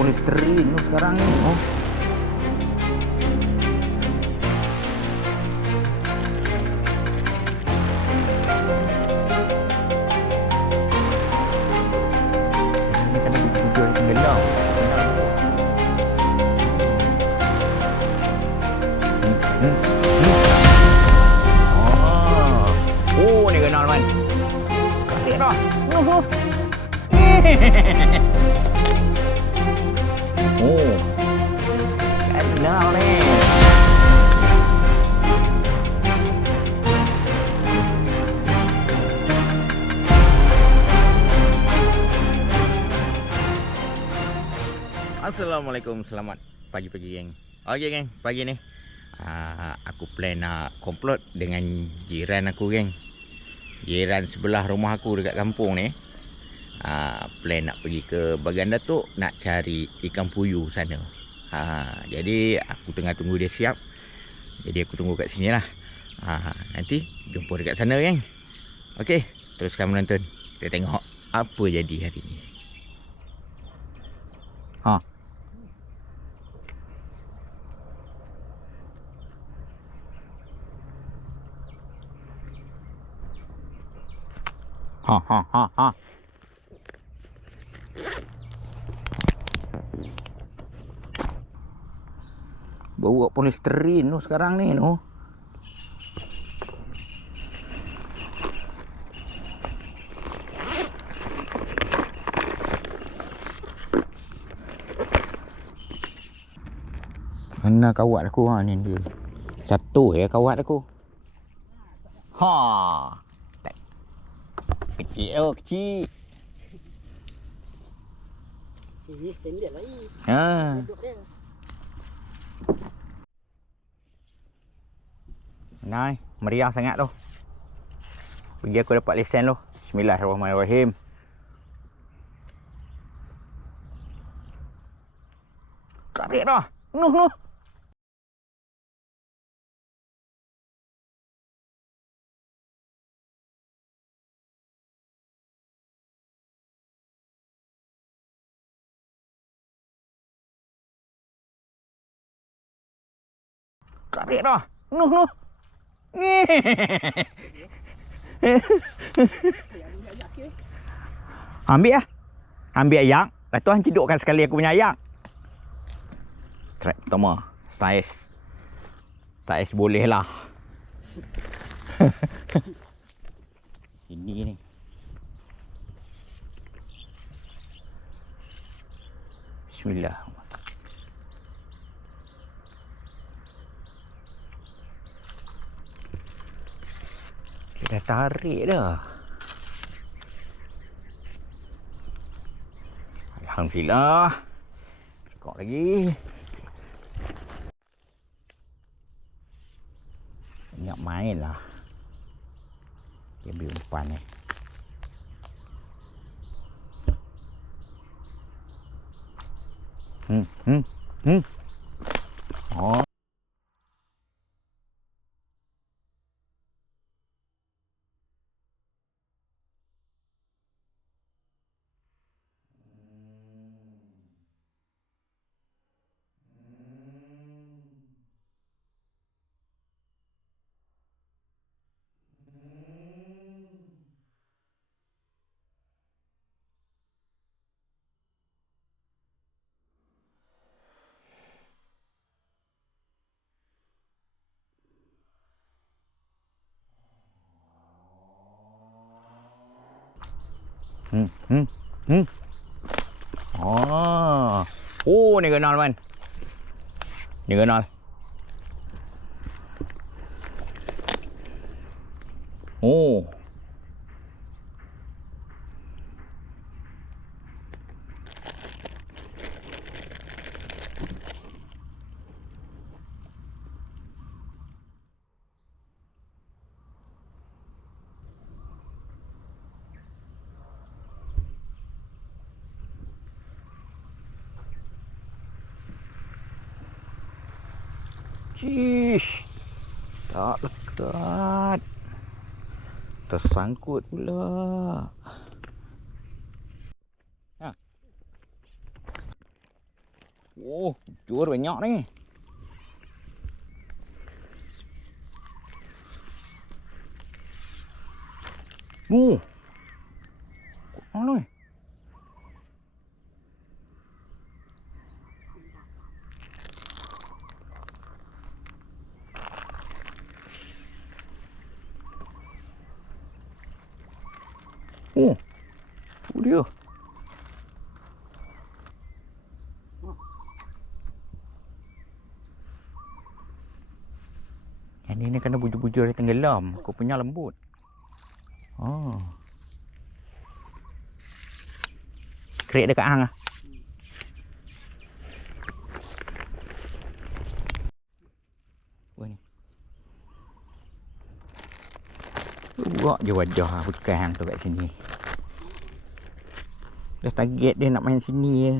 polisterin tu sekarang ni. Oh. Ini kena dijual tenggelam. Hmm, hmm, hmm. Oh. Oh, ni kenal man. Kasih dah. Oh. oh. Oh. Assalamualaikum, selamat pagi-pagi geng. Okey geng, pagi ni uh, aku plan nak komplot dengan jiran aku geng. Jiran sebelah rumah aku dekat kampung ni. Uh, plan nak pergi ke bagian Datuk nak cari ikan puyuh sana. Ha, jadi aku tengah tunggu dia siap. Jadi aku tunggu kat sini lah. Ha, nanti jumpa dekat sana geng. Okey, teruskan menonton. Kita tengok apa jadi hari ni. Ha. Ha ha ha ha. Bawa polisterin tu sekarang ni tu. Mana kawat aku ha ni dia. Satu ya kawat aku. Ha. Tak. Kecil oh kecil. Ini standard ni. Ha. Duduk dia. Nai, meriah sangat tu. Pergi aku dapat lesen tu. Bismillahirrahmanirrahim. Tarik dah. Nuh nuh. Tarik dah. Nuh nuh. Ni. Ambil lah. Ambil ayak. Lepas tu hang cidukkan sekali aku punya ayak. Strike pertama. Saiz. Saiz boleh lah. Ini ni. Bismillah. Dah tarik dah. Alhamdulillah. Cukup lagi. Banyak main lah. Dia ambil umpan ni. Hmm, hmm, hmm. Oh. Hmm, hmm, hmm. Oh. Oh, ni kenal man. Ni kenal. Oh. Cish. Tak lekat. Tersangkut pula. Ha. Oh, jur banyak ni. Nu. Mana ni? Oh. Tu dia. Yang ni ni bujur-bujur dia tenggelam. Kau punya lembut. Oh. Kerik dekat hang ah. Apa ni? Buat je wajah bukan tu kat sini. Dah target dia nak main sini je.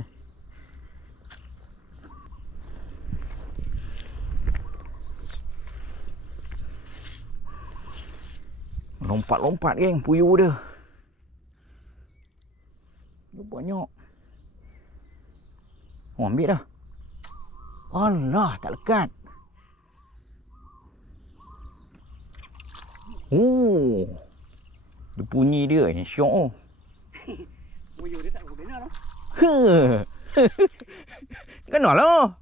Lompat-lompat geng puyuh dia. Dia banyak. Oh ambil dah. Allah tak lekat. Oh. Dia bunyi dia yang syok oh. Puyuh dia tak benar lah. Huh. Kenal lah.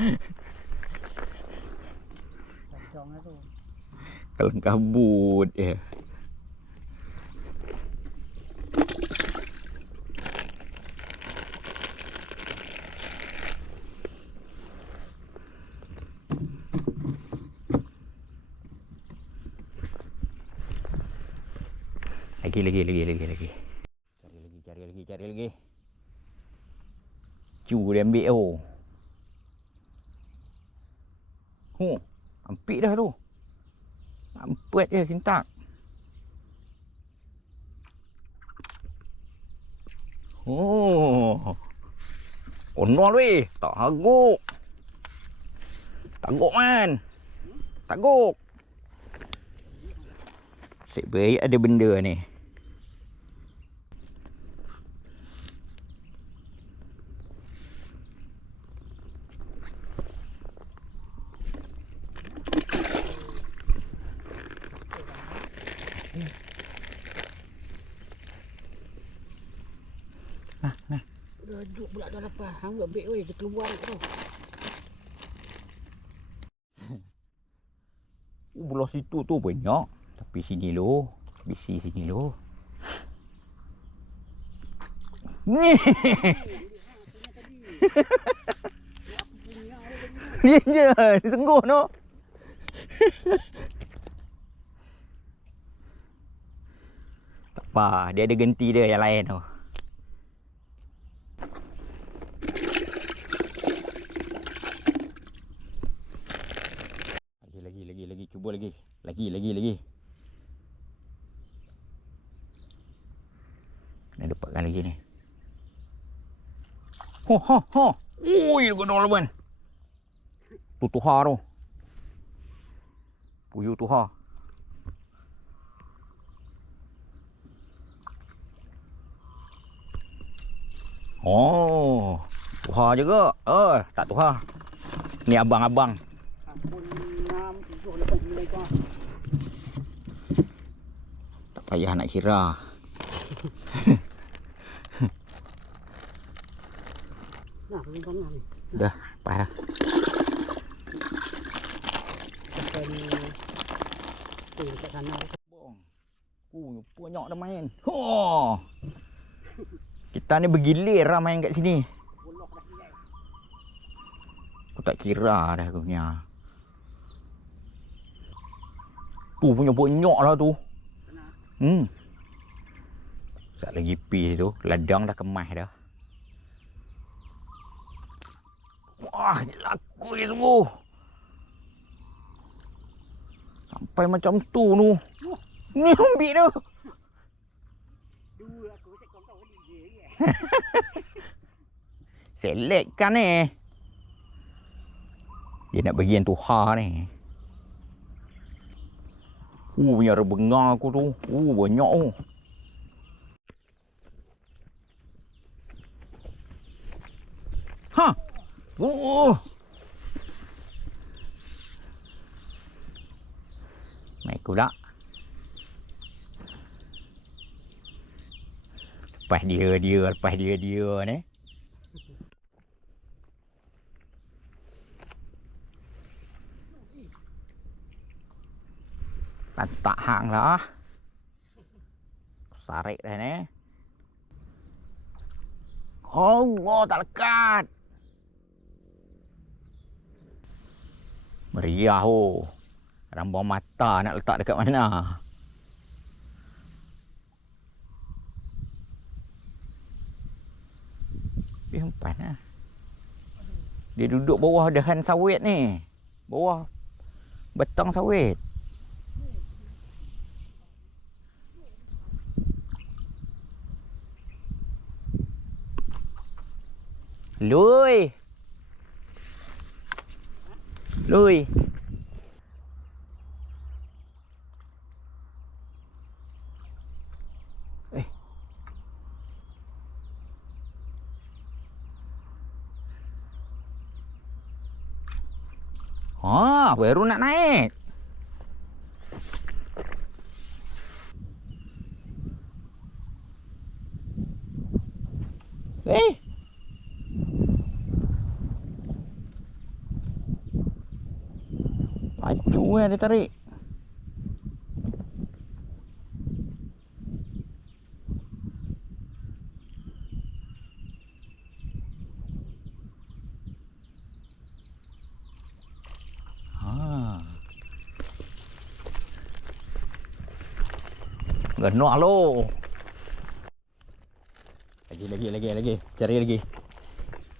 Hmm, lah tu. Kalau kabut je. Lagi lagi lagi lagi lagi. Cari lagi cari lagi cari lagi. Cu dia ambil oh. Huh, ampik dah tu. Ampet je sintak. Oh. Onol weh. Tak haguk. Taguk man. Taguk. Sik baik ada benda ni. Duduk pula dah lepas. Hang ambil weh. Dia keluar tu. Uh, belah situ tu banyak. Tapi sini lo. Bisi sini lo. Ni. Dia je. Sengguh no. tak apa. Dia ada genti dia yang lain tu. Lagi, lagi, lagi, lagi. Cuba lagi. Lagi, lagi, lagi. Kena dapatkan lagi ni. Ho, ho, ho. Ui, dia kena lawan. Tu tuha tu. Puyuh tuha. Oh, tuha juga. Eh, tak tuha. Ni abang-abang. Tak payah nak kira. Dah, payah. Uh, banyak dah main. Ho. Kita ni bergilir lah main kat sini. Aku tak kira dah aku punya. Tu punya banyak lah tu. Hmm. Sat lagi pi tu, ladang dah kemas dah. Wah, laku je semua. Sampai macam tu tu. Ni ambil tu. Dua. Select kan ni. Dia nak bagi yang tuha ni. Ui, nhà rồi bừng ngò cô tu, ui, bờ nhỗ. Ha, ui. Mày cô đó. Pai dia dia, pai dia dia ni. Tak hang lah. Sarik dah ni. Allah tak lekat. Meriah oh. Rambau mata nak letak dekat mana. Dia umpan lah. Dia duduk bawah dahan sawit ni. Bawah betang sawit. Lui. Lui. Eh. Ha, baru nak naik. Eh. Laju kan dia tarik. Ha. Genok lo. Lagi lagi lagi lagi. Cari lagi.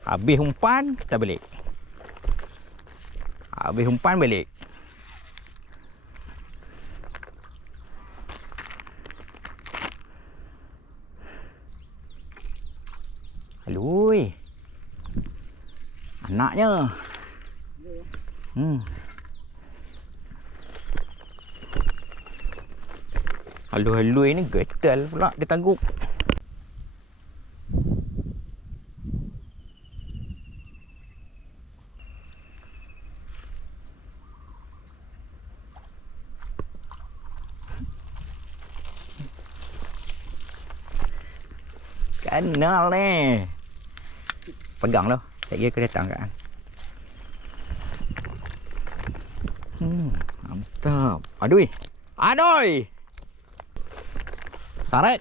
Habis umpan kita balik. Habis umpan balik. Anaknya. Hmm. Halui-halui ni getal pula dia tanggup. Kenal ni. Pegang lo. Tak kira kena datang kan. Hmm, mantap. Aduh. Aduh. Sarat.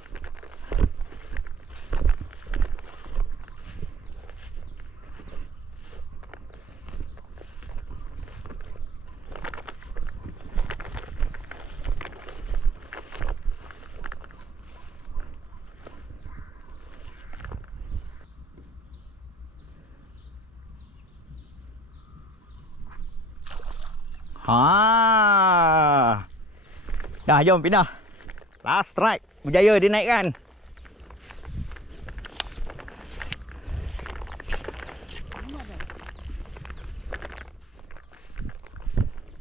Ha. Dah jom pindah. Last strike. Berjaya dia naikkan.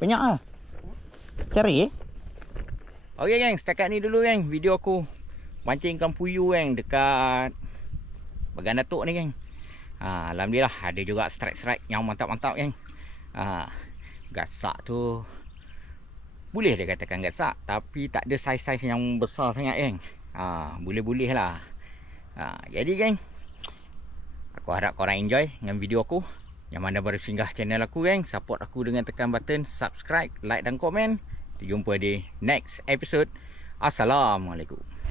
Banyak ah. Cari eh. Okey geng, setakat ni dulu geng video aku mancing ikan puyuh geng dekat Bagan Datuk ni geng. Ha, alhamdulillah ada juga strike-strike yang mantap-mantap geng. Ha, gasak tu boleh dia katakan gasak tapi tak ada saiz-saiz yang besar sangat geng. Ha, boleh-boleh lah. Ha, jadi geng aku harap korang enjoy dengan video aku. Yang mana baru singgah channel aku geng, support aku dengan tekan button subscribe, like dan komen. Kita jumpa di next episode. Assalamualaikum.